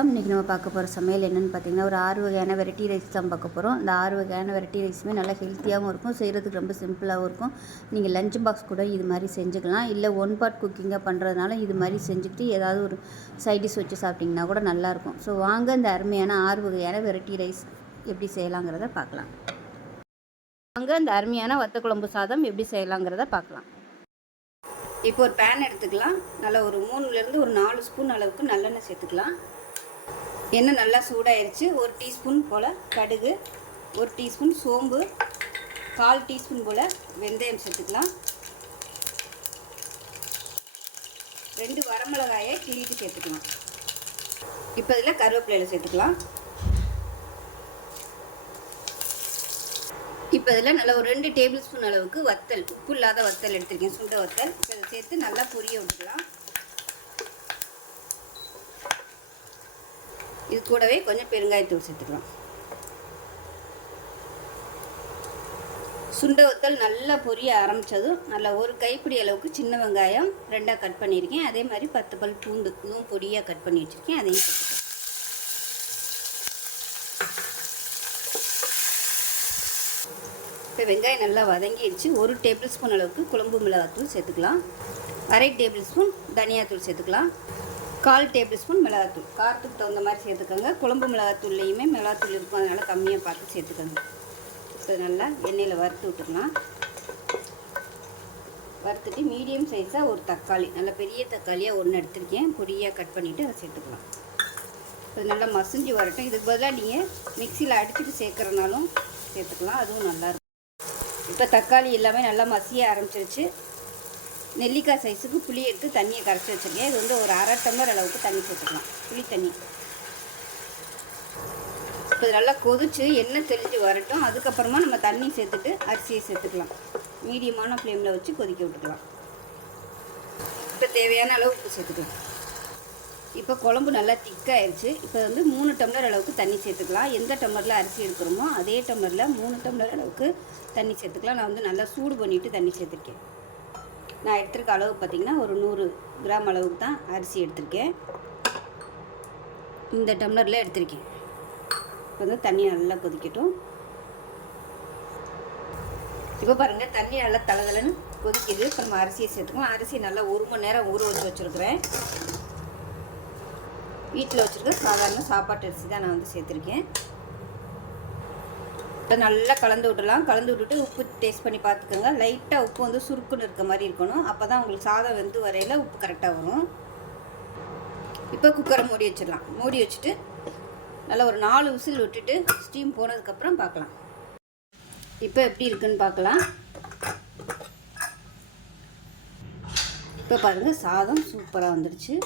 இன்றைக்கி நம்ம பார்க்க போகிற சமையல் என்னென்னு பார்த்தீங்கன்னா ஒரு 6 வகையான வெரைட்டி ரைஸ் தான் பார்க்க போகிறோம். இந்த 6 வகையான வெரைட்டி ரைஸுமே நல்லா ஹெல்த்தியாகவும் இருக்கும், செய்கிறதுக்கு ரொம்ப சிம்பிளாகவும் இருக்கும். நீங்கள் லஞ்ச் பாக்ஸ் கூட இது மாதிரி செஞ்சுக்கலாம், இல்லை ஒன் பார்ட் குக்கிங்காக பண்ணுறதுனால இது மாதிரி செஞ்சுக்கிட்டு ஏதாவது ஒரு சைட் டிஷ் வச்சு சாப்பிட்டிங்கன்னா கூட நல்லாயிருக்கும். ஸோ வாங்க இந்த அருமையான 6 வகையான வெரைட்டி ரைஸ் எப்படி செய்யலாங்கிறத பார்க்கலாம். வாங்க இந்த அருமையான வத்த குழம்பு சாதம் எப்படி செய்யலாங்கிறத பார்க்கலாம். இப்போ ஒரு பேன் எடுத்துக்கலாம். நல்லா ஒரு 3லேருந்து ஒரு 4 ஸ்பூன் அளவுக்கு நல்லெண்ணெய் சேர்த்துக்கலாம். எண்ணெய் நல்லா சூடாயிருச்சு. 1 டீஸ்பூன் போல் கடுகு, 1 டீஸ்பூன் சோம்பு, 1/4 டீஸ்பூன் போல் வெந்தயம் சேர்த்துக்கலாம். 2 வரமிளகாயை கிள்ளிட்டு சேர்த்துக்கலாம். இப்போ இதில் கருவேப்பிலையில் சேர்த்துக்கலாம். இப்போ இதில் நல்லா ஒரு 2 டேபிள் ஸ்பூன் அளவுக்கு வத்தல், உப்பு இல்லாத வத்தல் எடுத்துருக்கேன், சுண்ட வத்தல். இப்போ இதை சேர்த்து நல்லா பொரிய விட்டுக்கலாம். இது கூடவே கொஞ்சம் பெருங்காயத்தூள் சேர்த்துக்கலாம். சுண்ட வத்தல் நல்லா பொரிய ஆரம்பித்ததும் நல்லா ஒரு கைப்பிடி அளவுக்கு சின்ன வெங்காயம் 2ஆக கட் பண்ணியிருக்கேன். அதே மாதிரி 10 பல் பூண்டு இதுவும் பொடியாக கட் பண்ணி வச்சுருக்கேன், அதையும் சேர்த்துக்கலாம். இப்போ வெங்காயம் நல்லா வதங்கிடுச்சு. 1 டேபிள் ஸ்பூன் அளவுக்கு குழம்பு மிளகாத்தூள் சேர்த்துக்கலாம். 1/2 டேபிள் ஸ்பூன் தனியாத்தூள் சேர்த்துக்கலாம். 1/4 டேபிள் ஸ்பூன் மிளகாத்தூள், காரத்துக்கு தகுந்த மாதிரி சேர்த்துக்கோங்க. குழம்பு மிளகாத்தூள்லேயுமே மிளகாத்தூள் இருக்கும், அதனால் கம்மியாக பார்த்து சேர்த்துக்கோங்க. இப்போ நல்லா எண்ணெயில் வறுத்து விட்டுக்கலாம். வறுத்துட்டு மீடியம் சைஸாக ஒரு தக்காளி, நல்ல பெரிய தக்காளியாக 1 எடுத்துருக்கேன், பொடியாக கட் பண்ணிவிட்டு அதை சேர்த்துக்கலாம். இது நல்லா மசிஞ்சு வரட்டும். இதுக்கு பதிலாக நீங்கள் மிக்சியில் அடிச்சுட்டு சேர்க்குறனாலும் சேர்த்துக்கலாம், அதுவும் நல்லாயிருக்கும். இப்போ தக்காளி எல்லாமே நல்லா மசிய ஆரம்பிச்சிருச்சு. நெல்லிக்காய் சைஸுக்கு புளி எடுத்து தண்ணியை கரைச்சி வச்சுருக்கேன். இது வந்து ஒரு 1/2 டம்ளர் அளவுக்கு தண்ணி சேர்த்துக்கலாம், புளி தண்ணி. இப்போ இது நல்லா கொதித்து எண்ணெய் தெளிஞ்சு வரட்டும். அதுக்கப்புறமா நம்ம தண்ணி சேர்த்துட்டு அரிசியை சேர்த்துக்கலாம். மீடியமான ஃப்ளேமில் வச்சு கொதிக்க விட்டுக்கலாம். இப்போ தேவையான அளவு உப்பு சேர்த்துக்கலாம். இப்போ குழம்பு நல்லா திக்காயிருச்சு. இப்போ வந்து 3 டம்ளர் அளவுக்கு தண்ணி சேர்த்துக்கலாம். எந்த டம்ளரில் அரிசி எடுக்கிறோமோ அதே டம்ளரில் 3 டம்ளர் அளவுக்கு தண்ணி சேர்த்துக்கலாம். நான் வந்து நல்லா சூடு பண்ணிவிட்டு தண்ணி சேர்த்துருக்கேன். நான் எடுத்துருக்க அளவு பார்த்திங்கன்னா ஒரு 100 கிராம் அளவுக்கு தான் அரிசி எடுத்திருக்கேன். இந்த டம்ளரில் எடுத்திருக்கேன். இப்போ வந்து தண்ணி நல்லா கொதிக்கட்டும். இப்போ பாருங்கள் தண்ணி நல்லா தளதளன்னு கொதிக்குது. இப்போ நம்ம அரிசியை சேர்த்துக்கலாம். அரிசி நல்லா 1 மணி நேரம் ஊற வச்சு வச்சுருக்கிறேன். வீட்டில் வச்சுருக்க சாதாரண சாப்பாட்டு அரிசி தான் நான் வந்து சேர்த்துருக்கேன். இப்போ நல்லா கலந்து விட்டுலாம். கலந்து விட்டுட்டு உப்பு டேஸ்ட் பண்ணி பார்த்துக்கோங்க. லைட்டாக உப்பு வந்து சுருக்குன்னு இருக்க மாதிரி இருக்கணும். அப்போ தான் உங்களுக்கு சாதம் வெந்து வரையில் உப்பு கரெக்டாக வரும். இப்போ குக்கரை மூடி வச்சிடலாம். மூடி வச்சுட்டு நல்லா ஒரு 4 விசில் விட்டுட்டு ஸ்டீம் போனதுக்கப்புறம் பார்க்கலாம். இப்போ எப்படி இருக்குன்னு பார்க்கலாம். இப்போ பாருங்கள் சாதம் சூப்பராக வந்துடுச்சு.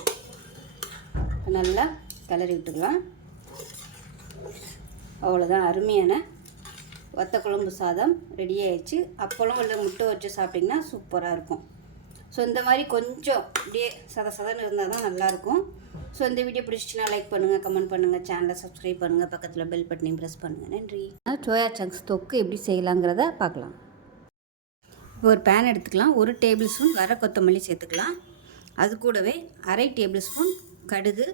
நல்லா கிளறி விட்டுக்கலாம். அவ்வளோதான், அருமையான வத்த குழம்பு சாதம் ரெடி ஆயிடுச்சு. அப்பளம் இல்லை முட்டை வச்சு சாப்பிட்டிங்கன்னா சூப்பராக இருக்கும். ஸோ இந்த மாதிரி கொஞ்சம் அப்படியே சதன்னு இருந்தால் தான் நல்லாயிருக்கும். ஸோ இந்த வீடியோ பிடிச்சிச்சின்னா லைக் பண்ணுங்கள், கமெண்ட் பண்ணுங்கள், சேனலை சப்ஸ்கிரைப் பண்ணுங்கள், பக்கத்தில் பெல் பட்டனையும் ப்ரெஸ் பண்ணுங்கள். நன்றி. சோயா சங்க்ஸ் தொக்கு எப்படி செய்யலாங்கிறத பார்க்கலாம். இப்போ ஒரு பேன் எடுத்துக்கலாம். 1 டேபிள் ஸ்பூன் வர கொத்தமல்லி சேர்த்துக்கலாம். அது கூடவே 1/2 டேபிள் ஸ்பூன் கடுகு,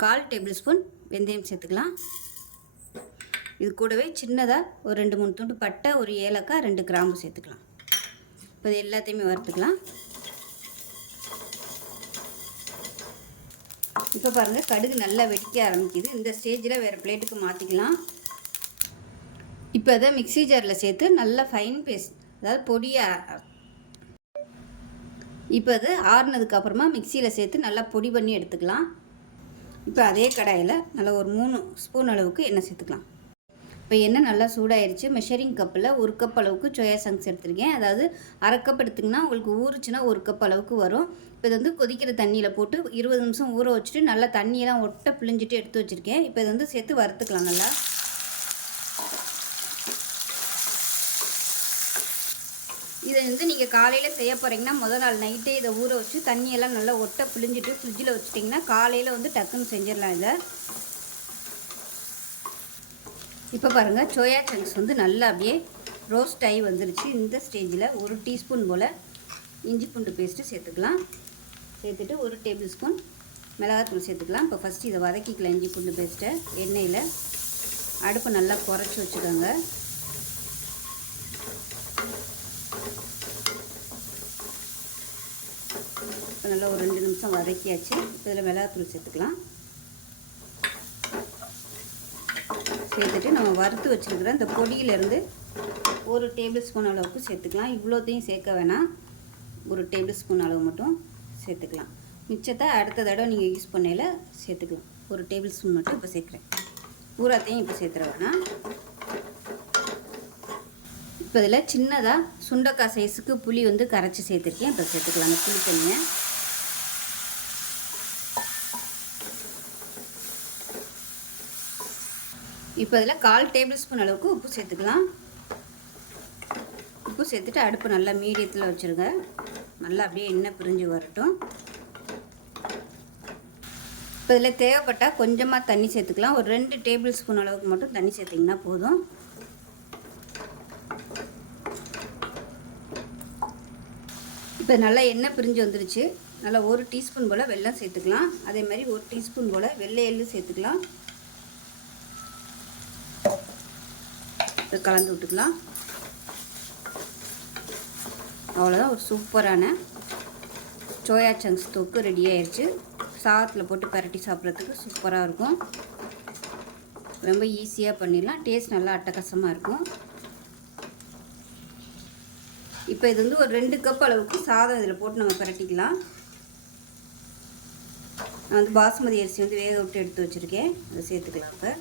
1/4 டேபிள் ஸ்பூன் வெந்தயம் சேர்த்துக்கலாம். இது கூடவே சின்னதாக ஒரு 2-3 துண்டு பட்டை, ஒரு ஏலக்காய், 2 கிராம்பு சேர்த்துக்கலாம். இப்போ இது எல்லாத்தையுமே வறுத்துக்கலாம். இப்போ பாருங்கள் கடுகு நல்லா வெடிக்க ஆரம்பிக்குது. இந்த ஸ்டேஜில் வேறு பிளேட்டுக்கு மாற்றிக்கலாம். இப்போ அதை மிக்ஸி ஜாரில் சேர்த்து நல்லா ஃபைன் பேஸ்ட், அதாவது பொடியாக, இப்போ அது ஆறுனதுக்கப்புறமா மிக்சியில் சேர்த்து நல்லா பொடி பண்ணி எடுத்துக்கலாம். இப்போ அதே கடாயில் நல்லா ஒரு 3 ஸ்பூன் அளவுக்கு எண்ணெய் சேர்த்துக்கலாம். இப்போ எண்ணெய் நல்லா சூடாயிருச்சு. மெஷரிங் கப்பில் 1 கப் அளவுக்கு சோயா சங்க்ஸ் எடுத்துருக்கேன். அதாவது 1/2 கப் எடுத்திங்கன்னா உங்களுக்கு ஊறுச்சுன்னா 1 கப் அளவுக்கு வரும். இப்போ இது வந்து கொதிக்கிற தண்ணியில் போட்டு 20 நிமிஷம் ஊற வச்சுட்டு நல்லா தண்ணியெல்லாம் ஒட்ட பிழிஞ்சிட்டு எடுத்து வச்சுருக்கேன். இப்போ இது வந்து சேர்த்து வறுத்துக்கலாம் நல்லா. இதை வந்து நீங்கள் காலையில் செய்ய போகிறீங்கன்னா முதல் நாள் நைட்டே இதை ஊற வச்சு தண்ணியெல்லாம் நல்லா ஒட்ட பிழிஞ்சிட்டு ஃப்ரிட்ஜில் வச்சுட்டிங்கன்னா காலையில் வந்து டக்குன்னு செஞ்சிடலாம் இதை. இப்போ பாருங்கள் சோயா சங்க்ஸ் வந்து நல்லா அப்படியே ரோஸ்ட் ஆகி வந்துருச்சு. இந்த ஸ்டேஜில் 1 டீஸ்பூன் போல் இஞ்சி பூண்டு பேஸ்ட்டு சேர்த்துக்கலாம். சேர்த்துட்டு 1 டேபிள் ஸ்பூன் மிளகாத்தூள் சேர்த்துக்கலாம். இப்போ ஃபஸ்ட்டு இதை வதக்கிக்கலாம். இஞ்சி பூண்டு பேஸ்ட்டை எண்ணெயில் அடுப்பு நல்லா குறைச்சி வச்சுக்கோங்க. இப்போ நல்லா ஒரு 2 நிமிஷம் வதக்கியாச்சு. இதில் மிளகாத்தூள் சேர்த்துக்கலாம். சேர்த்துட்டு நம்ம வறுத்து வச்சுருக்கிற இந்த பொடியிலேருந்து 1 டேபிள் ஸ்பூன் அளவுக்கு சேர்த்துக்கலாம். இவ்வளோத்தையும் சேர்க்க வேணாம், 1 டேபிள் ஸ்பூன் அளவு மட்டும் சேர்த்துக்கலாம். மிச்சத்தை அடுத்த தடவை நீங்கள் யூஸ் பண்ணையில் சேர்த்துக்கலாம். 1 டேபிள் ஸ்பூன் மட்டும் இப்போ சேர்க்குறேன். பூராத்தையும் இப்போ சேர்த்துற வேணாம். இப்போ இதில் சின்னதாக சுண்டக்காய் சைஸுக்கு புளி வந்து கரைச்சி சேர்த்துருக்கேன். இப்போ சேர்த்துக்கலாம் அந்த புளி தண்ணியை. இப்போ இதில் 1/4 டேபிள் ஸ்பூன் அளவுக்கு உப்பு சேர்த்துக்கலாம். உப்பு சேர்த்துட்டு அடுப்பு நல்லா மீடியத்தில் வச்சுருங்க. நல்லா அப்படியே எண்ணெய் பிரிஞ்சு வரட்டும். இப்போ இதில் தேவைப்பட்டால் கொஞ்சமாக தண்ணி சேர்த்துக்கலாம். ஒரு 2 டேபிள் ஸ்பூன் அளவுக்கு மட்டும் தண்ணி சேர்த்திங்கன்னா போதும். இப்போ நல்லா எண்ணெய் பிரிஞ்சு வந்துருச்சு. நல்லா 1 டீஸ்பூன் போல் வெல்லம் சேர்த்துக்கலாம். அதே மாதிரி 1 டீஸ்பூன் போல் வெள்ளை எள்ளு சேர்த்துக்கலாம். கலந்து விட்டுக்கலாம். அவ்வளோதான், ஒரு சூப்பரான சோயா சங்க்ஸ் தொக்கு ரெடி ஆயிடுச்சு. சாதத்தில் போட்டு பரட்டி சாப்பிட்றதுக்கு சூப்பராக இருக்கும். ரொம்ப ஈஸியாக பண்ணிடலாம். டேஸ்ட் நல்லா அட்டகாசமாக இருக்கும். இப்போ இது வந்து ஒரு 2 கப் அளவுக்கு சாதம் இதில் போட்டு நம்ம பரட்டிக்கலாம். நான் வந்து பாசுமதி அரிசி வந்து வேக விட்டு எடுத்து வச்சுருக்கேன். அதை சேர்த்துக்கலாம். இப்போ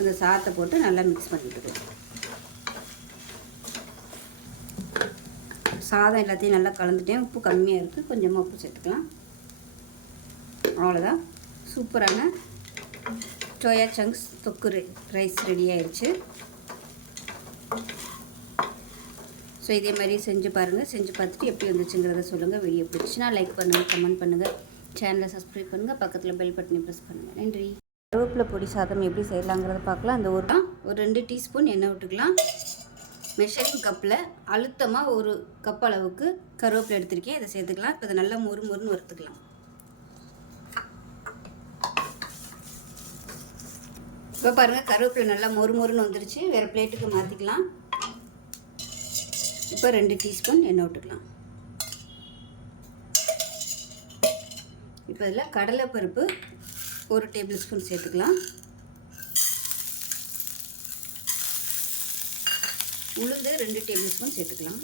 அந்த சாதத்தை போட்டு நல்லா மிக்ஸ் பண்ணிவிட்டுக்கலாம். சாதம் எல்லாத்தையும் நல்லா கலந்துட்டேன். உப்பு கம்மியாக இருக்குது, கொஞ்சமாக உப்பு சேர்த்துக்கலாம். அவ்வளோதான், சூப்பரான சோயா சங்க்ஸ் தொக்கு ரைஸ் ரெடி ஆயிடுச்சு. ஸோ இதே மாதிரி செஞ்சு பாருங்கள். செஞ்சு பார்த்துட்டு எப்படி வந்துச்சுங்கிறத சொல்லுங்கள். வீடியோ பிடிச்சின்னா லைக் பண்ணுங்கள், கமெண்ட் பண்ணுங்கள், சேனலை சப்ஸ்கிரைப் பண்ணுங்கள், பக்கத்தில் பெல் பட்டனை ப்ரெஸ் பண்ணுங்கள். நன்றி. கருவேப்பிலை பொடி சாதம் எப்படி செய்யலாங்கிறத பார்க்கலாம். அந்த ஒரு 2 டீஸ்பூன் எண்ணெய் விட்டுக்கலாம். மெஷரிங் கப்பில் அழுத்தமாக 1 கப் அளவுக்கு கருவேப்பிலை எடுத்திருக்கேன். இதை சேர்த்துக்கலாம். இப்போ இதை நல்லா மொறுன்னு வறுத்துக்கலாம். இப்போ பாருங்கள், கருவேப்பிலை நல்லா மொறுன்னு வந்துருச்சு. வேறு பிளேட்டுக்கு மாற்றிக்கலாம். இப்போ 2 டீஸ்பூன் எண்ணெய் விட்டுக்கலாம். இப்போ இதில் கடலைப்பருப்பு 1 டேபிள் ஸ்பூன் சேர்த்துக்கலாம். உளுந்து 2 டேபிள் ஸ்பூன் சேர்த்துக்கலாம்.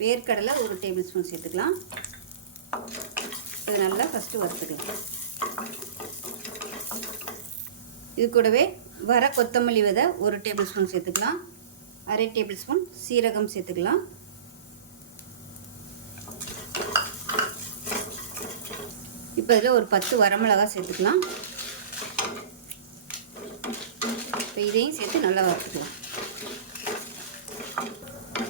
வேர்க்கடலை 1 டேபிள் ஸ்பூன் சேர்த்துக்கலாம். இது நல்லா ஃபஸ்ட்டு வறுத்துக்கலாம். இது கூடவே வர கொத்தமல்லி விதை 1 டேபிள் ஸ்பூன் சேர்த்துக்கலாம். 1/2 டேபிள் ஸ்பூன் சீரகம் சேர்த்துக்கலாம். இப்போ இதில் ஒரு 10 வரமிளகாய் சேர்த்துக்கலாம். இப்போ இதையும் சேர்த்து நல்லா வறுத்துக்கலாம்.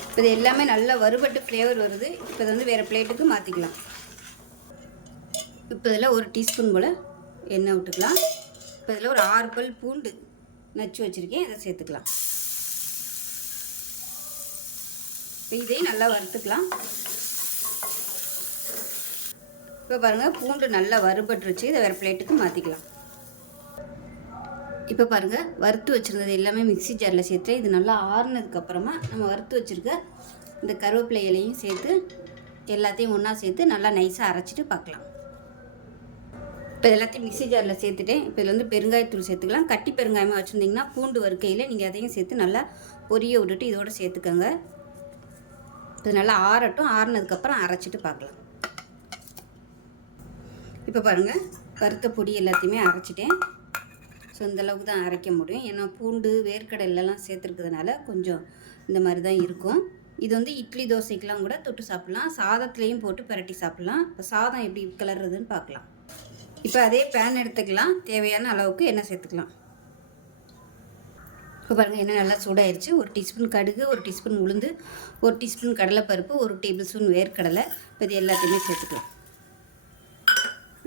இப்போ இது எல்லாமே நல்லா வறுபட்டு ஃப்ளேவர் வருது. இப்போ இதை வந்து வேறு பிளேட்டுக்கு மாற்றிக்கலாம். இப்போ இதில் 1 டீஸ்பூன் போல் எண்ணெய் விட்டுக்கலாம். இப்போ இதில் ஒரு 6 பல் பூண்டு நச்சு வச்சுருக்கேன். இதை சேர்த்துக்கலாம். இப்போ இதையும் நல்லா வறுத்துக்கலாம். இப்போ பாருங்கள், பூண்டு நல்லா வறுபட்டுருச்சு. இதை வேறு பிளேட்டுக்கு மாற்றிக்கலாம். இப்போ பாருங்கள், வறுத்து வச்சுருந்தது எல்லாமே மிக்ஸி ஜாரில் சேர்த்து இது நல்லா ஆறுனதுக்கப்புறமா நம்ம வறுத்து வச்சுருக்க இந்த கருவேப்பிலை இலையும் சேர்த்து எல்லாத்தையும் ஒன்றா சேர்த்து நல்லா நைஸாக அரைச்சிட்டு பார்க்கலாம். இப்போ எல்லாத்தையும் மிக்ஸி ஜாரில் சேர்த்துட்டேன். இப்போ இதில் வந்து பெருங்காயத்தூள் சேர்த்துக்கலாம். கட்டி பெருங்காயமாக வச்சுருந்திங்கன்னா பூண்டு வறுக்கையில் நீங்கள் அதையும் சேர்த்து நல்லா பொரிய விட்டுட்டு இதோடு சேர்த்துக்கோங்க. இது நல்லா ஆறட்டும். ஆறுனதுக்கப்புறம் அரைச்சிட்டு பார்க்கலாம். இப்போ பாருங்கள், வறுத்த பொடி எல்லாத்தையுமே அரைச்சிட்டேன். ஸோ இந்தளவுக்கு தான் அரைக்க முடியும். ஏன்னா பூண்டு வேர்க்கடலைலாம் சேர்த்துருக்கிறதுனால கொஞ்சம் இந்த மாதிரி தான் இருக்கும். இது வந்து இட்லி தோசைக்கெலாம் கூட தொட்டு சாப்பிட்லாம். சாதத்துலேயும் போட்டு பரட்டி சாப்பிட்லாம். இப்போ சாதம் எப்படி கிளறதுன்னு பார்க்கலாம். இப்போ அதே பேன் எடுத்துக்கலாம். தேவையான அளவுக்கு எண்ணெய் சேர்த்துக்கலாம். இப்போ பாருங்கள், எண்ணெய் நல்லா சூடாயிருச்சு. 1 டீஸ்பூன் கடுகு, 1 டீஸ்பூன் உளுந்து, 1 டீஸ்பூன் கடலைப்பருப்பு, 1 டேபிள் ஸ்பூன் வேர்க்கடலை. இப்போ இது எல்லாத்தையுமே சேர்த்துக்கலாம்.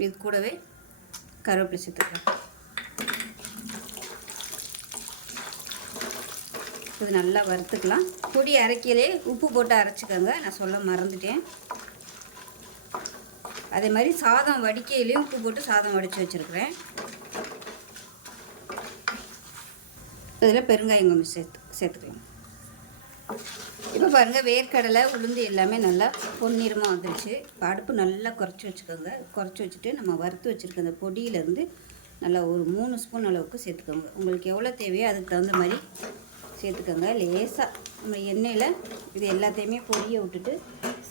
இது கூடவே கருவேப்பிலை சேர்த்துக்கலாம். இது நல்லா வறுத்துக்கலாம். பொடி அரைக்கையிலே உப்பு போட்டு அரைச்சிக்கோங்க, நான் சொல்ல மறந்துட்டேன். அதே மாதிரி சாதம் வடிக்கையிலையும் உப்பு போட்டு சாதம் வடித்து வச்சுருக்கிறேன். இதில் பெருங்காயம் கொஞ்சம் சேர்த்துக்கலாம். இப்போ பாருங்கள், வேர்க்கடலை உளுந்து எல்லாமே நல்லா பொன்னிறமாக வந்துடுச்சு. இப்போ அடுப்பு நல்லா குறைச்சி வச்சுக்கோங்க. குறைச்சி வச்சுட்டு நம்ம வறுத்து வச்சுருக்க அந்த பொடியிலேருந்து நல்லா ஒரு 3 ஸ்பூன் அளவுக்கு சேர்த்துக்கோங்க. உங்களுக்கு எவ்வளோ தேவையோ அதுக்கு தகுந்த மாதிரி சேர்த்துக்கோங்க. லேசாக நம்ம எண்ணெயில் இது எல்லாத்தையுமே பொடியை விட்டுட்டு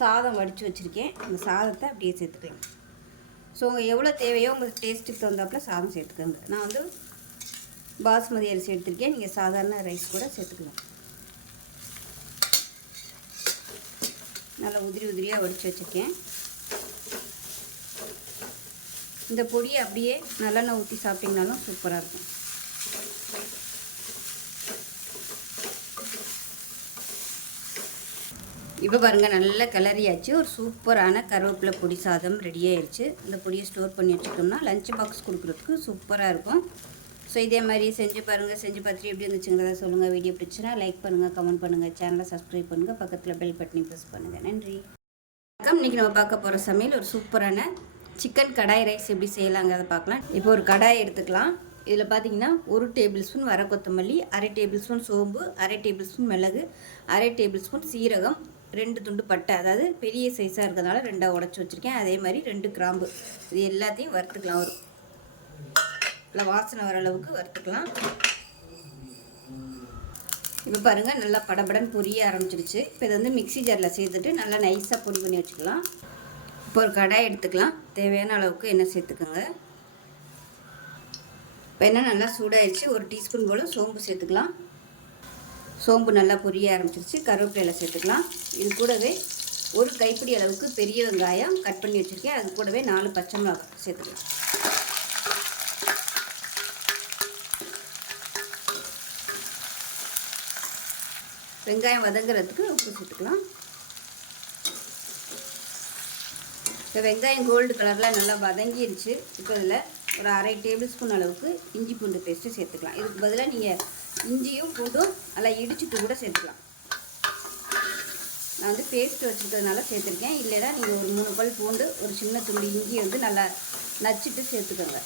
சாதம் வடித்து வச்சுருக்கேன். அந்த சாதத்தை அப்படியே சேர்த்துக்கலாம். ஸோ உங்கள் எவ்வளோ தேவையோ உங்களுக்கு டேஸ்ட்டுக்கு தகுந்தாப்பில் சாதம் சேர்த்துக்கோங்க. நான் வந்து பாஸ்மதி அரிசி எடுத்திருக்கேன், நீங்கள் சாதாரண ரைஸ் கூட சேர்த்துக்கலாம். நல்லா உதிரி உதிரியாக வடித்து வச்சுருக்கேன். இந்த பொடியை அப்படியே நல்லெண்ணெய் ஊற்றி சாப்பிட்டிங்கனாலும் சூப்பராக இருக்கும். இப்போ பாருங்கள், நல்லா கிளறியாச்சு. ஒரு சூப்பரான கருவேப்பிலை பொடி சாதம் ரெடி ஆயிடுச்சு. இந்த பொடியை ஸ்டோர் பண்ணி வச்சுக்கிட்டோம்னா லஞ்ச் பாக்ஸ் கொடுக்குறதுக்கு சூப்பராக இருக்கும். ஸோ இதே மாதிரி செஞ்சு பாருங்கள். செஞ்சு பார்த்துட்டு எப்படி இருந்துச்சுங்கிறத சொல்லுங்கள். வீடியோ பிடிச்சுன்னா லைக் பண்ணுங்கள், கமெண்ட் பண்ணுங்கள், சேனலை சப்ஸ்கிரைப் பண்ணுங்கள், பக்கத்தில் பெல் பட்டனை ப்ரெஸ் பண்ணுங்கள். நன்றி. வணக்கம். இன்றைக்கி நம்ம பார்க்க போகிற சமையல் ஒரு சூப்பரான சிக்கன் கடாய் ரைஸ் எப்படி செய்யலாங்கிறத பார்க்கலாம். இப்போ ஒரு கடாய் எடுத்துக்கலாம். இதில் பார்த்தீங்கன்னா 1 டேபிள் ஸ்பூன் வர கொத்தமல்லி, அரை டேபிள் ஸ்பூன் சோம்பு, அரை டேபிள் ஸ்பூன் மிளகு, அரை டேபிள் ஸ்பூன் சீரகம், 2 துண்டு பட்டை, அதாவது பெரிய சைஸாக இருக்கிறதுனால 2 உடச்சி வச்சுருக்கேன். அதே மாதிரி 2 கிராம்பு. இது எல்லாத்தையும் வறுத்துக்கலாம். ஒரு நல்லா வாசனை வர அளவுக்கு வறுத்துக்கலாம். இப்போ பாருங்கள், நல்லா படபடன்னு பொரிய ஆரம்பிச்சிருச்சு. இப்போ இதை வந்து மிக்ஸி ஜாரில் சேர்த்துட்டு நல்லா நைஸாக பொடி பண்ணி வச்சுக்கலாம். இப்போ ஒரு கடாய் எடுத்துக்கலாம். தேவையான அளவுக்கு எண்ணெய் சேர்த்துக்கோங்க. இப்போ எண்ணெய் நல்லா சூடாகிடுச்சு. 1 டீஸ்பூன் போல் சோம்பு சேர்த்துக்கலாம். சோம்பு நல்லா பொரிய ஆரம்பிச்சிருச்சு. கருவேப்பிலையில் சேர்த்துக்கலாம். இது கூடவே ஒரு கைப்பிடி அளவுக்கு பெரிய வெங்காயம் கட் பண்ணி வச்சுருக்கேன். அது கூடவே 4 பச்சை மிளகாய் சேர்த்துக்கலாம். வெங்காயம் வதங்குறதுக்கு உப்பு சேர்த்துக்கலாம். இப்போ வெங்காயம் கோல்டு கலரில் நல்லா வதங்கிடுச்சு. இப்போ இதில் ஒரு அரை டேபிள் ஸ்பூன் அளவுக்கு இஞ்சி பூண்டு பேஸ்ட்டு சேர்த்துக்கலாம். இதுக்கு பதிலாக நீங்கள் இஞ்சியும் பூண்டும் நல்லா இடிச்சுட்டு கூட சேர்த்துக்கலாம். நான் வந்து பேஸ்ட்டு வச்சுருக்கிறதுனால சேர்த்துருக்கேன். இல்லைன்னா நீங்கள் ஒரு 3 பல் பூண்டு, ஒரு சின்ன துண்டு இஞ்சி வந்து நல்லா நச்சுட்டு சேர்த்துக்கோங்க.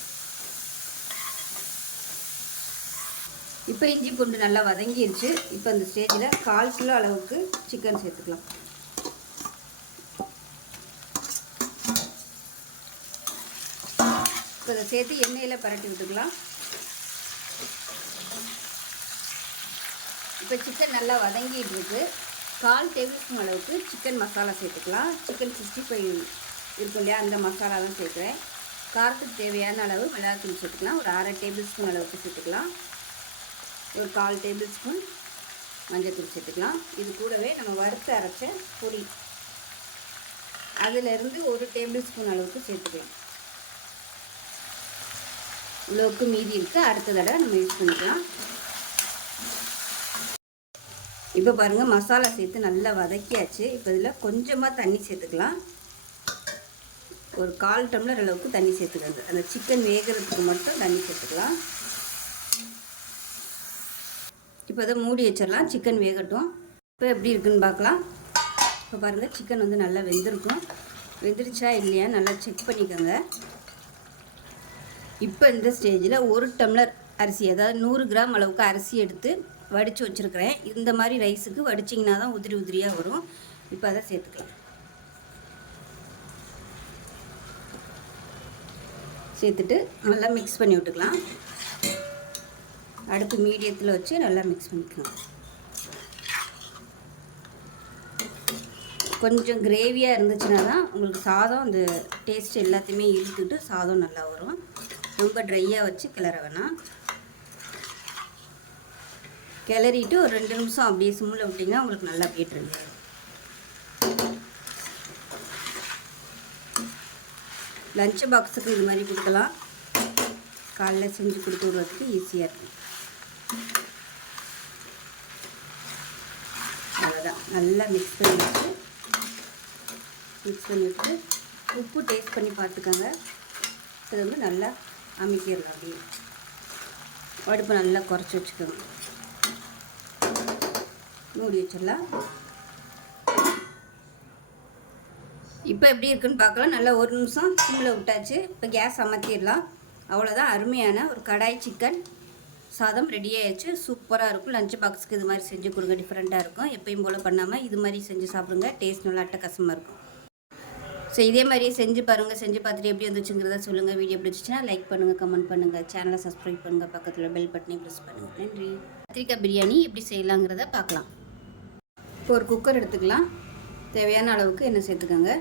இப்போ இஞ்சி பூண்டு நல்லா வதங்கிடுச்சு. இப்போ இந்த ஸ்டேஜில் 1/4 கிலோ அளவுக்கு சிக்கன் சேர்த்துக்கலாம். இப்போ இதை சேர்த்து எண்ணெயில் பரட்டி விட்டுக்கலாம். இப்போ சிக்கன் நல்லா வதங்கிட்டு இருக்கு. 1/4 டேபிள் ஸ்பூன் அளவுக்கு சிக்கன் மசாலா சேர்த்துக்கலாம். சிக்கன் 65 இருக்கும் இல்லையா, அந்த மசாலா தான் சேர்க்குறேன். காரத்துக்கு தேவையான அளவு மிளகாத்தூள் சேர்த்துக்கலாம். ஒரு அரை டேபிள் ஸ்பூன் அளவுக்கு சேர்த்துக்கலாம். ஒரு 1/4 டேபிள் ஸ்பூன் மஞ்சள்தூள் சேர்த்துக்கலாம். இது கூடவே நம்ம வறுத்து அரைச்ச பொடி அதிலிருந்து 1 டேபிள் ஸ்பூன் அளவுக்கு சேர்த்துக்கலாம். இவ்வளோக்கு மீதி இருக்குது. அடுத்த தடவை நம்ம யூஸ் பண்ணிக்கலாம். இப்போ பாருங்கள், மசாலா சேர்த்து நல்லா வதக்கியாச்சு. இப்போ இதில் கொஞ்சமாக தண்ணி சேர்த்துக்கலாம். ஒரு 1/4 டம்ளர் அளவுக்கு தண்ணி சேர்த்துக்கிறது. அந்த சிக்கன் வேகிறதுக்கு மட்டும் தண்ணி சேர்த்துக்கலாம். இப்போ இதை மூடி வச்சிடலாம். சிக்கன் வேகட்டும். இப்போ எப்படி இருக்குன்னு பார்க்கலாம். இப்போ பாருங்கள், சிக்கன் வந்து நல்லா வெந்திருக்கும். வெந்துருச்சா இல்லையா நல்லா செக் பண்ணிக்கோங்க. இப்போ இந்த ஸ்டேஜில் 1 டம்ளர் அரிசி, அதாவது 100 கிராம் அளவுக்கு அரிசி எடுத்து வடித்து வச்சுருக்கிறேன். இந்த மாதிரி ரைஸுக்கு வடிச்சிங்கன்னா தான் உதிரி உதிரியாக வரும். இப்போ அதை சேர்த்துக்கலாம். சேர்த்துட்டு நல்லா மிக்ஸ் பண்ணி விட்டுக்கலாம். அடுப்பு மீடியத்தில் வச்சு நல்லா மிக்ஸ் பண்ணிக்கலாம். கொஞ்சம் கிரேவியாக இருந்துச்சுன்னா தான் உங்களுக்கு சாதம் அந்த டேஸ்ட் எல்லாத்தையுமே இழுத்துட்டு சாதம் நல்லா வரும். ரொம்ப ட்ரையாக வச்சு கிளற வேணாம். கிளறிட்டு ஒரு 2 நிமிஷம் அப்படியே சிம்மில் விட்டிங்கன்னா உங்களுக்கு நல்லா கேட்டுருங்க. லஞ்ச் பாக்ஸுக்கு இது மாதிரி கொடுக்கலாம். காலைல செஞ்சு கொடுத்து விடுறதுக்கு ஈஸியாக இருக்கும். அவ்வளோதான், நல்லா மிக்ஸ் பண்ணிவிட்டு உப்பு டேஸ்ட் பண்ணி பார்த்துக்கோங்க. இது வந்து நல்லா அமைக்கிடலாம். அப்படியே அடுப்பு நல்லா குறைச்சி வச்சுக்கோங்க. மூடி வச்சிடலாம். இப்போ எப்படி இருக்குன்னு பார்க்கலாம். நல்லா ஒரு நிமிஷம் சிம்மில் விட்டாச்சு. இப்போ கேஸ் அமர்த்திடலாம். அவ்வளோதான், அருமையான ஒரு கடாய் சிக்கன் சாதம் ரெடி ஆயிடுச்சு. சூப்பராக இருக்கும். லஞ்ச் பாக்ஸுக்கு இது மாதிரி செஞ்சு கொடுங்க. டிஃப்ரெண்ட்டாக இருக்கும். எப்பயும் போல் பண்ணாமல் இது மாதிரி செஞ்சு சாப்பிடுங்க. டேஸ்ட் நல்லா அட்டகாசமாக இருக்கும். ஸோ இதே மாதிரியே செஞ்சு பாருங்கள். செஞ்சு பார்த்துட்டு எப்படி வந்துச்சுங்கிறத சொல்லுங்கள். வீடியோ பிடிச்சிச்சின்னா லைக் பண்ணுங்கள், கமெண்ட் பண்ணுங்கள், சேனலை சப்ஸ்கிரைப் பண்ணுங்கள், பக்கத்தில் பெல் பட்டனையும் ப்ரெஸ் பண்ணுங்கள். நன்றி. கத்திரிக்காய் பிரியாணி எப்படி செய்யலாங்கிறத பார்க்கலாம். இப்போ ஒரு குக்கர் எடுத்துக்கலாம். தேவையான அளவுக்கு எண்ணெய் சேர்த்துக்கோங்க.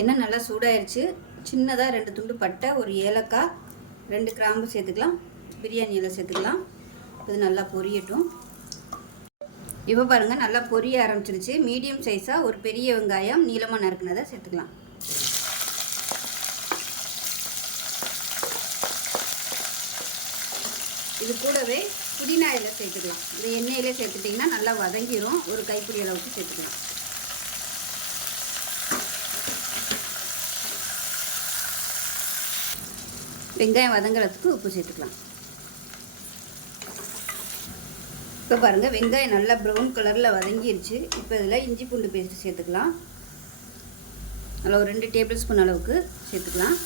எண்ணெய் நல்லா சூடாயிருச்சு. சின்னதாக 2 துண்டு பட்டை, ஒரு ஏலக்காய், 2 கிராம்பு சேர்த்துக்கலாம். பிரியாணி இலை சேர்த்துக்கலாம். இது நல்லா பொரியட்டும். இப்போ பாருங்கள், நல்லா பொரிய ஆரம்பிச்சிருச்சு. மீடியம் சைஸாக ஒரு பெரிய வெங்காயம் நீளமாக நறுக்குனதை சேர்த்துக்கலாம். இது கூடவே புதினா இலை சேர்த்துக்கலாம். இந்த எண்ணெயிலே சேர்த்துட்டிங்கன்னா நல்லா வதங்கிடும். ஒரு கைப்பிடி அளவுக்கு சேர்த்துக்கலாம். வெங்காயம் வதங்குறதுக்கு உப்பு சேர்த்துக்கலாம். இப்போ பாருங்கள், வெங்காயம் நல்லா ப்ரௌன் கலரில் வதங்கிருச்சு. இப்போ இதில் இஞ்சி பூண்டு பேஸ்ட் சேர்த்துக்கலாம். அதில் ஒரு 2 டேபிள் ஸ்பூன் அளவுக்கு சேர்த்துக்கலாம்.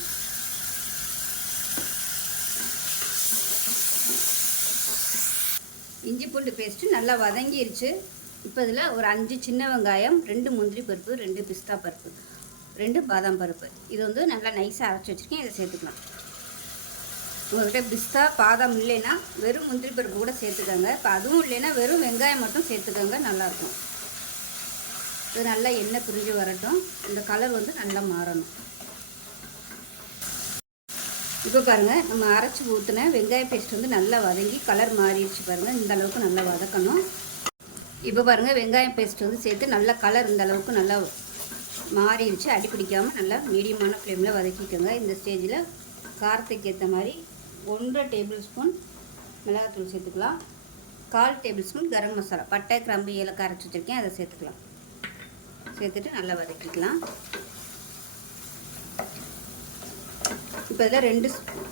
இஞ்சி பூண்டு பேஸ்ட்டு நல்லா வதங்கிருச்சு. இப்போ இதில் ஒரு 5 சின்ன வெங்காயம், 2 முந்திரி பருப்பு, 2 பிஸ்தா பருப்பு, 2 பாதாம் பருப்பு, இது வந்து நல்லா நைஸாக அரைச்சி வச்சுருக்கேன். இதை சேர்த்துக்கலாம். உங்கள்கிட்ட பிஸ்தா பாதாம் இல்லைன்னா வெறும் முந்திரி பருப்பு கூட சேர்த்துக்கோங்க. இப்போ அதுவும் இல்லைன்னா வெறும் வெங்காயம் மட்டும் சேர்த்துக்கோங்க, நல்லாயிருக்கும். இது நல்லா எண்ணெய் பிரிஞ்சு வரட்டும். இந்த கலர் வந்து நல்லா மாறணும். இப்போ பாருங்கள், நம்ம அரைச்சி ஊற்றின வெங்காய பேஸ்ட் வந்து நல்லா வதங்கி கலர் மாறிடுச்சு. பாருங்கள், இந்த அளவுக்கு நல்லா வதக்கணும். இப்போ பாருங்கள், வெங்காயம் பேஸ்ட் வந்து சேர்த்து நல்லா கலர் இந்த அளவுக்கு நல்லா மாறிடுச்சு. அடி பிடிக்காமல் நல்லா மீடியமான ஃப்ளேமில் வதக்கிக்கோங்க. இந்த ஸ்டேஜில் காரத்துக்கு ஏற்ற மாதிரி 1 டேபிள் ஸ்பூன் மிளகாத்தூள் சேர்த்துக்கலாம். 1/4 டேபிள் ஸ்பூன் கரம் மசாலா, பட்டை கிராம்பு ஏலக்காய் அரைச்சி வச்சுருக்கேன், அதை சேர்த்துக்கலாம். சேர்த்துட்டு நல்லா வதக்கிக்கலாம். இப்போ இதில் 2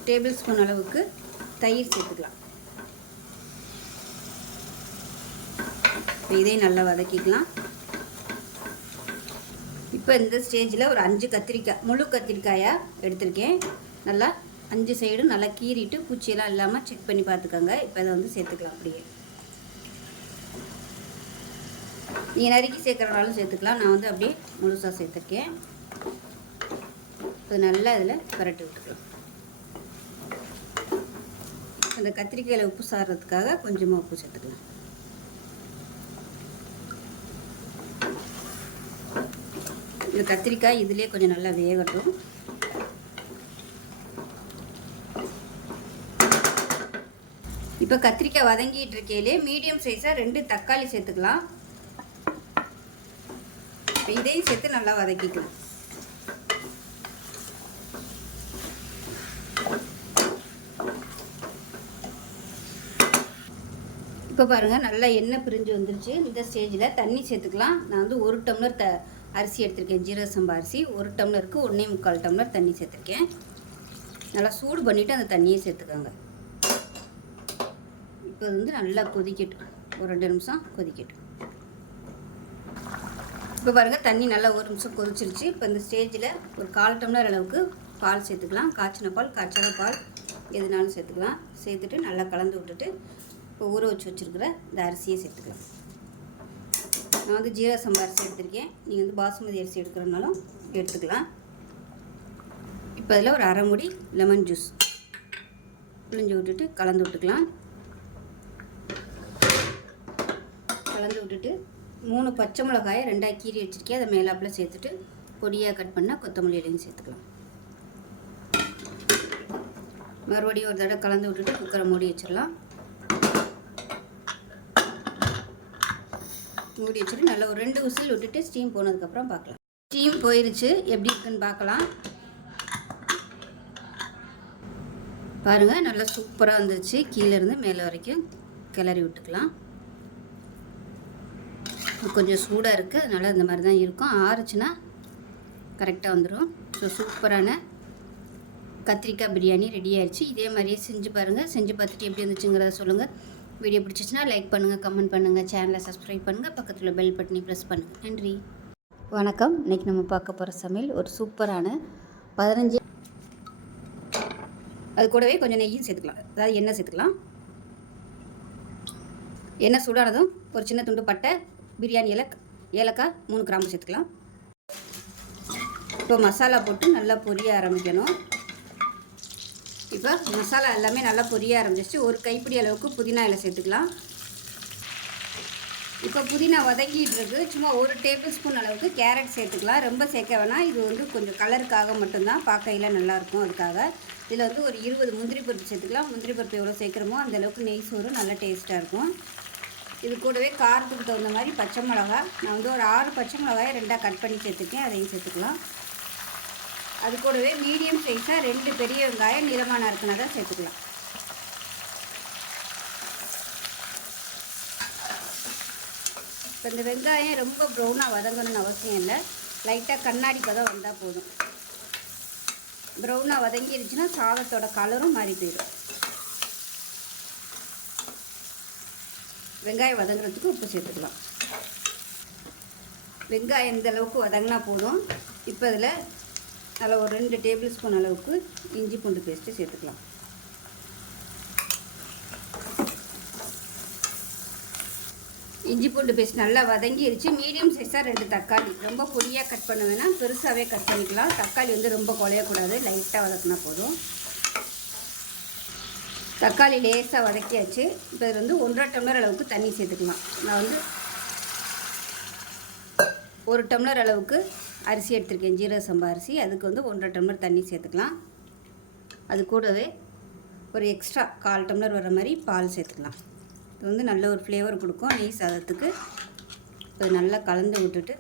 டேபிள் ஸ்பூன் அளவுக்கு தயிர் சேர்த்துக்கலாம். இதையும் நல்லா வதக்கிக்கலாம். இப்போ இந்த ஸ்டேஜில் ஒரு 5 கத்திரிக்காய், முழு கத்திரிக்காயாக எடுத்திருக்கேன். நல்லா 5 சைடும் நல்லா கீறிட்டு பூச்சியெல்லாம் இல்லாமல் செக் பண்ணி பார்த்துக்கோங்க. இப்போ இதை வந்து சேர்த்துக்கலாம். அப்படியே நீங்கள் நறுக்கி சேர்க்குறனாலும் சேர்த்துக்கலாம். நான் வந்து அப்படியே முழுசாக சேர்த்துருக்கேன். இப்போ நல்லா இதில் பரட்டி விட்டுக்கலாம். அந்த கத்திரிக்காயில் உப்பு சாடுறதுக்காக கொஞ்சமாக உப்பு சேர்த்துக்கலாம். இந்த கத்திரிக்காய் இதிலே கொஞ்சம் நல்லா வேகட்டும். இப்போ கத்திரிக்காய் வதங்கிட்டு இருக்கையிலே மீடியம் சைஸாக 2 தக்காளி சேர்த்துக்கலாம். இதையும் சேர்த்து நல்லா வதக்கிக்கலாம். இப்போ பாருங்கள், நல்லா எண்ணெய் பிரிஞ்சு வந்துருச்சு. இந்த ஸ்டேஜில் தண்ணி சேர்த்துக்கலாம். நான் வந்து 1 டம்ளர் அரிசி எடுத்திருக்கேன். ஜீரக சம்பா அரிசி. 1 டம்ளருக்கு 1.25 டம்ளர் தண்ணி சேர்த்துருக்கேன். நல்லா சூடு பண்ணிவிட்டு அந்த தண்ணியை சேர்த்துக்கோங்க. இப்போ வந்து நல்லா கொதிக்கட்டும். ஒரு 2 நிமிஷம் கொதிக்கட்டும். இப்போ பாருங்கள், தண்ணி நல்லா 1 நிமிஷம் கொதிச்சிருச்சு. இப்போ இந்த ஸ்டேஜில் ஒரு 1/4 டம்ளர் அளவுக்கு பால் சேர்த்துக்கலாம். காய்ச்சின பால், காய்ச்சாத பால் எதுனாலும் சேர்த்துக்கலாம். சேர்த்துட்டு நல்லா கலந்து விட்டுட்டு இப்போ ஊற வச்சுருக்கிற இந்த அரிசியை சேர்த்துக்கலாம். நான் வந்து ஜீரக சம்பா அரிசி எடுத்திருக்கேன். நீங்கள் வந்து பாசுமதி அரிசி எடுக்கிறனாலும் எடுத்துக்கலாம். இப்போ அதில் ஒரு 1/2 மூடி லெமன் ஜூஸ் பிழிஞ்சு விட்டுட்டு கலந்து விட்டுக்கலாம். கலந்து விட்டுட்டு 3 பச்சை மிளகாயை 2ஆக கீறி வச்சுருக்கேன். அதை மேலாப்பில் சேர்த்துட்டு பொடியாக கட் பண்ணால் கொத்தமல்லி இலையும் சேர்த்துக்கலாம். மறுபடியும் ஒரு தடவை கலந்து விட்டுட்டு குக்கரை மூடி வச்சிடலாம். மூடி வச்சுட்டு நல்லா ஒரு 2 விசில் விட்டுட்டு ஸ்டீம் போனதுக்கப்புறம் பார்க்கலாம். ஸ்டீம் போயிடுச்சு, எப்படி இருக்குன்னு பார்க்கலாம். பாருங்கள், நல்லா சூப்பராக வந்துருச்சு. கீழேருந்து மேலே வரைக்கும் கிளறி விட்டுக்கலாம். கொஞ்சம் சூடாக இருக்குது, அதனால் இந்த மாதிரி தான் இருக்கும். ஆறுச்சுன்னா கரெக்டாக வந்துடும். ஸோ சூப்பரான கத்திரிக்காய் பிரியாணி ரெடி ஆயிடுச்சு. இதே மாதிரியே செஞ்சு பாருங்கள். செஞ்சு பார்த்துட்டு எப்படி இருந்துச்சுங்கிறத சொல்லுங்கள். வீடியோ பிடிச்சிச்சுன்னா லைக் பண்ணுங்கள், கமெண்ட் பண்ணுங்கள், சேனலை சப்ஸ்கிரைப் பண்ணுங்கள், பக்கத்தில் பெல் பட்டனை ப்ரெஸ் பண்ணுங்கள். நன்றி. வணக்கம். இன்றைக்கி நம்ம பார்க்க போகிற சமையல் ஒரு சூப்பரான 15. அது கூடவே கொஞ்சம் நெய்யும் சேர்த்துக்கலாம், அதாவது எண்ணெய் சேர்த்துக்கலாம். எண்ணெய் சூடானதும் ஒரு சின்ன துண்டு பட்டை, பிரியாணி ஏலக்காய், 3 கிராம்பு சேர்த்துக்கலாம். இப்போ மசாலா போட்டு நல்லா பொரிய ஆரம்பிக்கணும். இப்போ மசாலா எல்லாமே நல்லா பொரிய ஆரம்பிச்சிச்சு. ஒரு கைப்பிடி அளவுக்கு புதினா இலை சேர்த்துக்கலாம். இப்போ புதினா வதங்கிட்டு இருக்கு. சும்மா 1 டேபிள் ஸ்பூன் அளவுக்கு கேரட் சேர்த்துக்கலாம். ரொம்ப சேர்க்க வேணாம், இது வந்து கொஞ்சம் கலருக்காக மட்டும்தான், பார்க்கையில் நல்லாயிருக்கும். அதுக்காக இதில் வந்து ஒரு 20 முந்திரி பருப்பு சேர்த்துக்கலாம். முந்திரி பருப்பு எவ்வளோ சேர்க்குறோமோ அந்தளவுக்கு நெய் சோறு நல்லா டேஸ்ட்டாக இருக்கும். இது கூடவே காரத்துக்கு தகுந்த மாதிரி பச்சை மிளகா, நான் வந்து ஒரு 6 பச்சை மிளகாயை 2ஆக கட் பண்ணி சேர்த்துருக்கேன், அதையும் சேர்த்துக்கலாம். அது கூடவே மீடியம் சைஸாக 2 பெரிய வெங்காயம் நீளமான இருக்குனதை சேர்த்துக்கலாம். இப்போ இந்த வெங்காயம் ரொம்ப ப்ரௌனாக வதங்கணும்னு அவசியம் இல்லை, லைட்டாக கண்ணாடி பதம் வந்தால் போதும். ப்ரௌனாக வதங்கிருச்சுன்னா சாதத்தோட கலரும் மாறி போயிடும். வெங்காயம் வதங்குறதுக்கு உப்பு சேர்த்துக்கலாம். வெங்காயம் இந்த அளவுக்கு வதங்கினா போதும். இப்போ இதில் அதில் ஒரு 2 டேபிள் ஸ்பூன் அளவுக்கு இஞ்சி பூண்டு பேஸ்ட்டு சேர்த்துக்கலாம். இஞ்சி பூண்டு பேஸ்ட் நல்லா வதங்கிருச்சு. மீடியம் சைஸாக 2 தக்காளி, ரொம்ப பொடியாக கட் பண்ண வேணாம், பெருசாகவே கட் பண்ணிக்கலாம். தக்காளி வந்து ரொம்ப குழையக்கூடாது, லைட்டாக வதக்கினா போதும். தக்காளி லேசாக வதக்கியாச்சு. இப்போ இதில் வந்து 1.5 டம்ளர் அளவுக்கு தண்ணி சேர்த்துக்கலாம். நான் வந்து 1 டம்ளர் அளவுக்கு அரிசி எடுத்திருக்கேன், ஜீரக சம்பா அரிசி. அதுக்கு வந்து 1.5 டம்ளர் தண்ணி சேர்த்துக்கலாம். அது கூடவே ஒரு எக்ஸ்ட்ரா 1/4 டம்ளர் வர மாதிரி பால் சேர்த்துக்கலாம். இது வந்து நல்ல ஒரு ஃப்ளேவர் கொடுக்கும் நெய் சாதத்துக்கு. இது நல்லா கலந்து விட்டுட்டு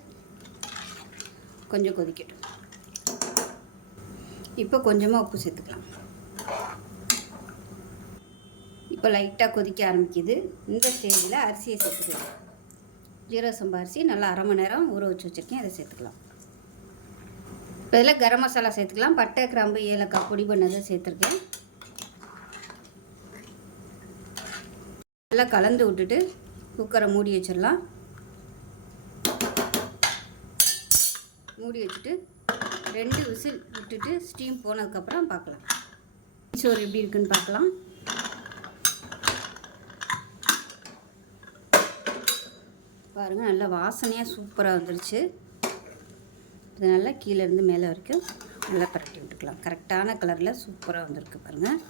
கொஞ்சம் கொதிக்கட்டும். இப்போ கொஞ்சமாக உப்பு சேர்த்துக்கலாம். இப்போ லைட்டாக கொதிக்க ஆரம்பிக்குது. இந்த ஸ்டேஜில் அரிசியை சேர்த்துக்கலாம். ஜீரக சம்பா அரிசி நல்லா 1/2 மணி நேரம் ஊற வச்சு வச்சுருக்கேன், அதை சேர்த்துக்கலாம். இப்போ இதில் கரம் மசாலா சேர்த்துக்கலாம். பட்டை, கிராம்பு, ஏலக்காய் பொடி பண்ணதை சேர்த்துருக்கேன். நல்லா கலந்து விட்டுட்டு குக்கரை மூடி வச்சிடலாம். மூடி வச்சுட்டு 2 விசில் விட்டுட்டு ஸ்டீம் போனதுக்கப்புறம் பார்க்கலாம். சோறு எப்படி இருக்குன்னு பார்க்கலாம். பாருங்கள், நல்லா வாசனையாக சூப்பராக வந்துருச்சு. இது நல்லா கீழேருந்து மேலே வரைக்கும் நல்லா பரட்டி விட்டுக்கலாம். கரெக்டான கலரில் சூப்பராக வந்திருக்கு பாருங்கள்.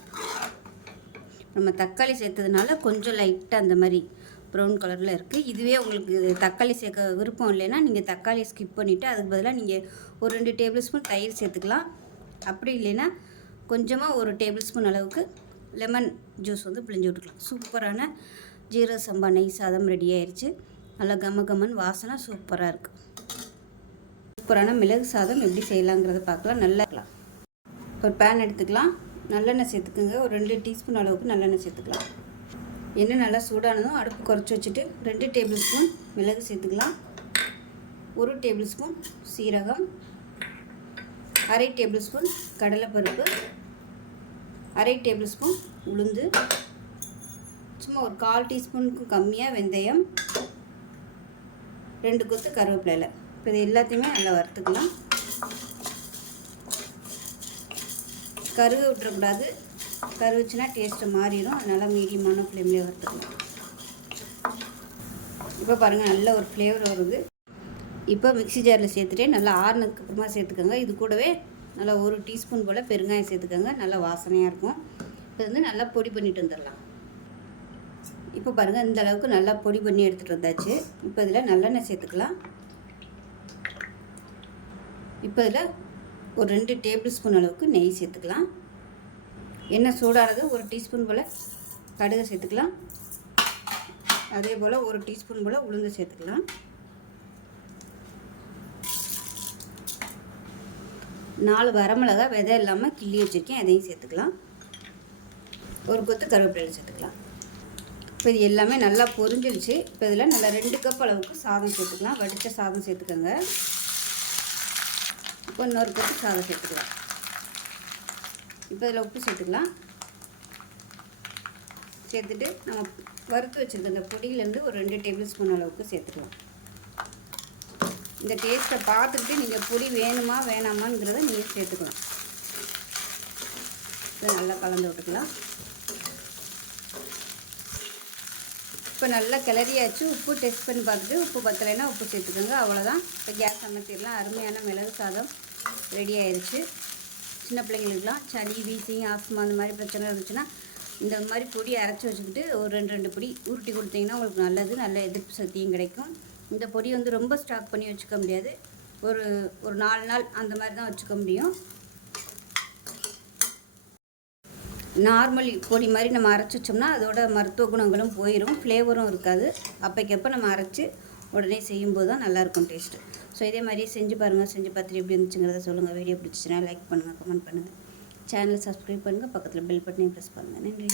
நம்ம தக்காளி சேர்த்ததுனால கொஞ்சம் லைட்டாக அந்த மாதிரி ப்ரௌன் கலரில் இருக்குது. இதுவே உங்களுக்கு தக்காளி சேர்க்க விருப்பம் இல்லைன்னா நீங்கள் தக்காளியை ஸ்கிப் பண்ணிவிட்டு அதுக்கு பதிலாக நீங்கள் ஒரு 2 டேபிள் ஸ்பூன் தயிர் சேர்த்துக்கலாம். அப்படி இல்லைன்னா கொஞ்சமாக 1 டேபிள் ஸ்பூன் அளவுக்கு லெமன் ஜூஸ் வந்து பிழிஞ்சு விட்டுக்கலாம். சூப்பரான ஜீரக சம்பா நெய் சாதம் ரெடி ஆயிடுச்சு. நல்லா கமகமன் வாசனை சூப்பராக இருக்குது. சூப்பரான மிளகு சாதம் எப்படி செய்யலாங்கிறத பார்க்கலாம். நல்லா இருக்கலாம். ஒரு பேன் எடுத்துக்கலாம். நல்லெண்ணெய் சேர்த்துக்குங்க. ஒரு 2 டீஸ்பூன் அளவுக்கு நல்லெண்ணெய் சேர்த்துக்கலாம். எண்ணெய் நல்லா சூடானதும் அடுப்பு குறைச்சி வச்சுட்டு 2 டேபிள் ஸ்பூன் மிளகு சேர்த்துக்கலாம். 1 டேபிள் ஸ்பூன் சீரகம், 1/2 டேபிள் ஸ்பூன் கடலைப்பருப்பு, 1/2 டேபிள் ஸ்பூன் உளுந்து, சும்மா ஒரு 1/4 டீஸ்பூனுக்கும் கம்மியாக வெந்தயம், 2 கொத்து கருவேப்பிலை. இப்போ இது எல்லாத்தையுமே நல்லா வறுத்துக்கலாம். கருக விட்டுறக்கூடாது, கருவிச்சுன்னா டேஸ்ட்டு மாறிடும். அதனால் மீடியமான ஃப்ளேம்லேயே வறுத்துக்கலாம். இப்போ பாருங்கள், நல்ல ஒரு ஃப்ளேவர் வருது. இப்போ மிக்ஸி ஜாரில் சேர்த்துட்டே நல்லா ஆறுனதுக்கப்புறமா சேர்த்துக்கோங்க. இது கூடவே நல்லா 1 டீஸ்பூன் போல் பெருங்காயம் சேர்த்துக்கோங்க. நல்லா வாசனையாக இருக்கும். இது வந்து நல்லா பொடி பண்ணிட்டு வந்துடலாம். இப்போ பாருங்கள், இந்த அளவுக்கு நல்லா பொடி பண்ணி எடுத்துகிட்டு வந்தாச்சு. இப்போ இதில் நல்லெண்ணெய் சேர்த்துக்கலாம். இப்போ இதில் ஒரு 2 டேபிள் ஸ்பூன் அளவுக்கு நெய் சேர்த்துக்கலாம். எண்ணெய் சூடானது 1 டீஸ்பூன் போல் கடுகு சேர்த்துக்கலாம். அதே போல் 1 டீஸ்பூன் போல் உளுந்து சேர்த்துக்கலாம். 4 வரமிளகா விதை இல்லாமல் கிள்ளி வச்சுருக்கேன், அதையும் சேர்த்துக்கலாம். 1 கொத்து கருவேப்பிலை சேர்த்துக்கலாம். இப்போ இது எல்லாமே நல்லா பொரிஞ்சிடுச்சு. இப்போ இதில் நல்லா 2 கப் அளவுக்கு சாதம் சேர்த்துக்கலாம். வடித்த சாதம் சேர்த்துக்கோங்க. இப்போ இன்னொரு கப்பு சாதம் சேர்த்துக்கலாம். இப்போ இதில் உப்பு சேர்த்துக்கலாம். சேர்த்துட்டு நம்ம வறுத்து வச்சுருக்க இந்த பொடியிலேருந்து ஒரு 2 டேபிள் ஸ்பூன் அளவுக்கு சேர்த்துக்கலாம். இந்த டேஸ்ட்டை பார்த்துக்கிட்டு நீங்கள் பொடி வேணுமா வேணாமாங்கிறத நீங்கள் சேர்த்துக்கலாம். இதை நல்லா கலந்து விட்டுக்கலாம். இப்போ நல்லா கிளறியாச்சு. உப்பு டெஸ்ட் பண்ணி பார்த்துட்டு உப்பு பத்தலைன்னா உப்பு சேர்த்துக்கோங்க. அவ்வளோதான். இப்போ கேஸ் அமர்த்திடலாம். அருமையான மிளகு சாதம் ரெடி ஆயிடுச்சு. சின்ன பிள்ளைங்களுக்குலாம் சளி, வீசிங், ஆஸ்மா அந்த மாதிரி பிரச்சனை இருந்துச்சுன்னா இந்த மாதிரி பொடி அரைச்சி வச்சுக்கிட்டு ஒரு 2 பொடி உருட்டி கொடுத்தீங்கன்னா உங்களுக்கு நல்லது. நல்ல எதிர்ப்பு சக்தியும் கிடைக்கும். இந்த பொடி வந்து ரொம்ப ஸ்டாக் பண்ணி வச்சுக்க முடியாது. ஒரு 4 நாள் அந்த மாதிரி தான் வச்சுக்க முடியும். நார்மல் பொடி மாதிரி நம்ம அரைச்சி வச்சோம்னா அதோட மருத்துவ குணங்களும் போயிடும், ஃப்ளேவரும் இருக்காது. அப்போக்கப்போ நம்ம அரைச்சி உடனே செய்யும்போது தான் நல்லாயிருக்கும் டேஸ்ட்டு. ஸோ இதே மாதிரியே செஞ்சு பாருங்கள். செஞ்சு பார்த்துட்டு எப்படி இருந்துச்சுங்கிறத சொல்லுங்கள். வீடியோ பிடிச்சிச்சுன்னா லைக் பண்ணுங்கள், கமெண்ட் பண்ணுங்கள், சேனலை சப்ஸ்கிரைப் பண்ணுங்கள், பக்கத்தில் பெல் பட்டனையும் ப்ரெஸ் பண்ணுங்கள். நன்றி.